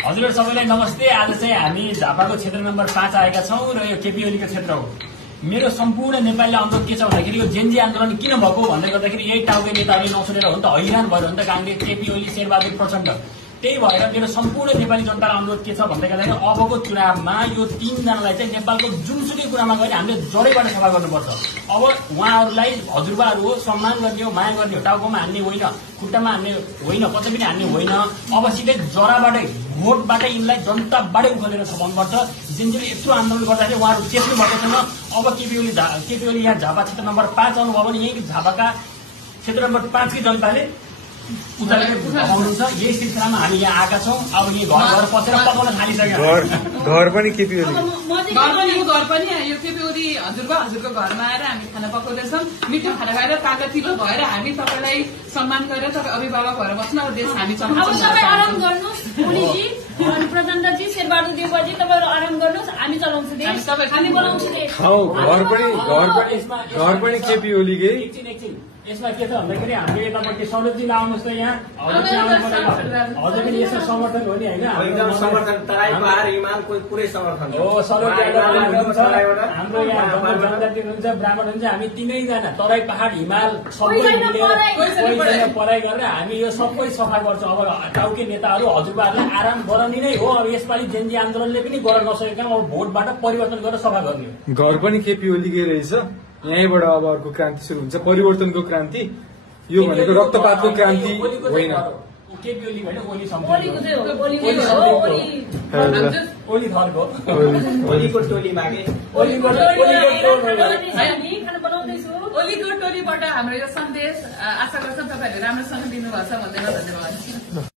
हजुर सबैलाई नमस्ते। आज चाहिँ हामी झापाको क्षेत्र नम्बर 5 आएका छौं र यो केपी ओलीको क्षेत्र हो। मेरो सम्पूर्ण नेपालीलाई अनुरोध के छ भन्दाखेरि यो जेनजी आन्दोलन किन भएको भन्दै गर्दाखेरि यही टाउके नेताहरूले नसुनेर हो नि त, हैरान भयो नि त काङ्ग्रेस, केपी ओली, शेरबहादुर प्रचण्ड। त्यही भएर मेरो सम्पूर्ण नेपाली जनतालाई अनुरोध के छ भन्दै गर्दाखेरि अबको चुनावमा यो 3 जनालाई चाहिँ नेपालको जुनसुकै कुरामा गएर हामीले जडैबाट सफा गर्नुपर्छ। अब उहाँहरूलाई हजुरबाहरू हो, सम्मान गर्ने हो, माया गर्ने हो, टाउकोमा हान्ने होइन, खुट्टामा हान्ने होइन, कतै पनि हान्ने होइन। अब सिधै जराबाटै भोटबाटै यिनलाई जनताबाटै उखालेर छपाउनुपर्छ। जुन यत्रो आन्दोलन गर्दाखेरि उहाँहरू चेप्नु भएको छैन। अब केपी ओली यहाँ झापा क्षेत्र नम्बर 5 आउनुभयो भने यही झापाका क्षेत्र नम्बर 5 की जनताले उठाउनुहुन्छ। यही सिलसिलामा हामी यहाँ आएका छौँ। अब यही घर पसेर पकाउन थालिसक्यो। घर पनि केपी ओली घर पनि यो केपी ओली हजुरको घरमा आएर हामी खाना पकाउँदैछौँ। मिठो खाना खाएर ताकतिलो भएर हामी तपाईँलाई सम्मान गरेर तपाईँ अभिभावक भएर बस्नु। अब देश हामी आराम गर्नुहोस् ओलीजी, प्रचण्डजी, शेरबहादुर देउवाजी, तपाईँहरू आराम गर्नुहोस्, हामी चलाउँछौँ देश, हामी बोलाउँछौँ देश। घर पनि केपी ओलीकै। यसमा के छ भन्दाखेरि हामीले यतापट्टि सरोजजीलाई आउनुहोस् त यहाँ हजुर पनि यसमा समर्थन हो नि होइन, हाम्रो यहाँ जनजाति हुनुहुन्छ, ब्राह्मण हुन्छ, हामी 3जना तराई पहाड हिमाल सबै मिलेर पढाइ गरेर हामी यो सबै सफा गर्छौँ। अब टाउके नेताहरू हजुरबाहरूलाई आराम गराउने नै हो। अब यसपालि जेनजी आन्दोलनले पनि गर्न नसकेका अब भोटबाट परिवर्तन गरेर सफा गर्ने हो। घर पनि केपी ओलीकै रहेछ। यहीँबाट अब अर्को क्रान्ति सुरु हुन्छ, परिवर्तनको क्रान्ति। यो भनेको रक्तपातको क्रान्ति होइन। केपी ओली होइन, ओली ओलीको टोलीबाट हाम्रो यो सन्देश आशा गर्छौँ तपाईँहरूले राम्रोसँग दिनुभएको छ भन्दै धन्यवाद।